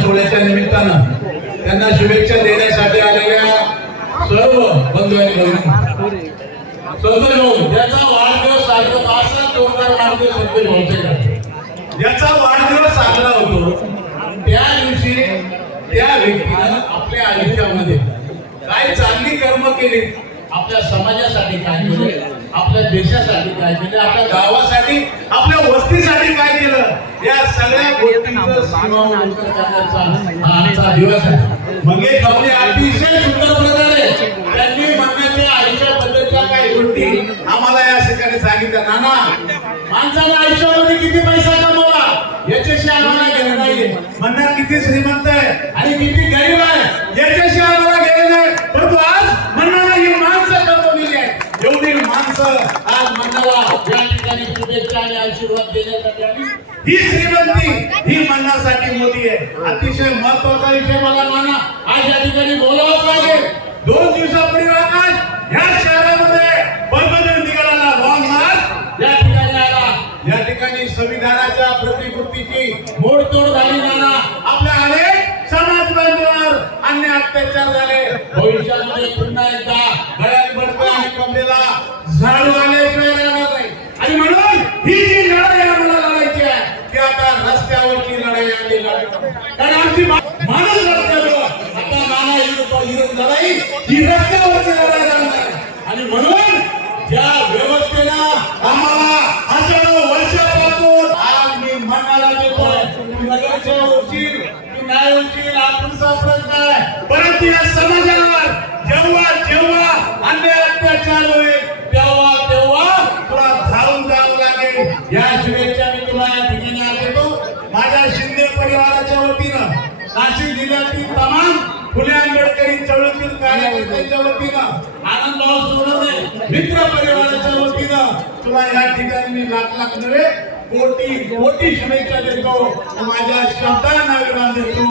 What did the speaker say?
सोहळ्याच्या निमित्तानं त्यांना शुभेच्छा देण्यासाठी आलेल्या सर्व बंधू आणि भगिनी. संतोष भाऊ ज्याचा वाढदिवस साजरा असा जोरदार वाढदिवस संतोष भाऊचे याचा वाढदिवस साजरा होतो. त्या दिवशी त्या व्यक्तीनं आपल्या आयुष्यामध्ये काय चांगली कर्म केली आपल्या समाजासाठी काय केले? आपल्या देशासाठी काय केलं आपल्या गावासाठी आपल्या वस्तीसाठी काय केलं या सगळ्या गोष्टींचं सीमांकन करण्याचा आजचा दिवस आहे. मंगेश भाऊने अतिशय सुंदर प्रकारे त्यांनी म्हणण्याच्या आयुष्याबद्दलच्या काही गोष्टी आम्हाला या ठिकाणी सांगितल्या. नाना माणसाला आयुष्यामध्ये किती पैसा कमवला? याच्याशी आम्हाला घेणं नाहीये. म्हणणार किती श्रीमंत आहे आणि किती गरीब आहे याच्याशी आम्हाला घेणं नाही. परंतु आज म्हणणारा ही माणसं कमवलेली आहे एवढी माणसं आज म्हणणारा या ठिकाणी शुभेच्छा आणि आशीर्वाद देण्यासाठी ही श्रीमंती ही मनासाठी मोदी आहे. अतिशय महत्त्वाचा विषय मला माना. आज या ठिकाणी बोलावं लागेल. दोन दिवसापूर्वी आकाश या शहरामध्ये बंद निघाला लॉंग मार्च या ठिकाणी आला. या ठिकाणी संविधानाच्या प्रतिकृतीची मोडतोड झाली नाना. आपल्या अनेक समाज बांधवांवर अन्य अत्याचार झाले. भविष्यामध्ये पुन्हा एकदा गळ्यात बडकं आणि कमरेला झाडू आल्याशिवाय राहणार नाही आणि म्हणून ही जी लढाई आम्हाला लढायची आहे ती आता रस्त्यावरची लढाई आम्ही लढतो कारण आमची माणूस रस्त्यावर आता नाना लढाई ही रस्त्यावरची लढाई राहणार आणि म्हणून ज्या आम्हाला हजारो वर्षापासून आज मी म्हणायला देतोय नगरसेवा होशील की नाही होशील हा पुढचा प्रश्न आहे परंतु या समाजावर जेव्हा जेव्हा अन्याय अत्याचार होईल तेव्हा तेव्हा तुला धावून जावं लागेल. या नाशिक जिल्ह्यातील तमाम फुले आंबेडकरी चळवळीतील कार्यकर्त्यांच्या वतीनं आनंद सोनवणे मित्र परिवाराच्या वतीनं तुला या ठिकाणी मी लाख लाख नव्हे कोटी कोटी शुभेच्छा देतो. माझ्या शब्दांना विराम देतो.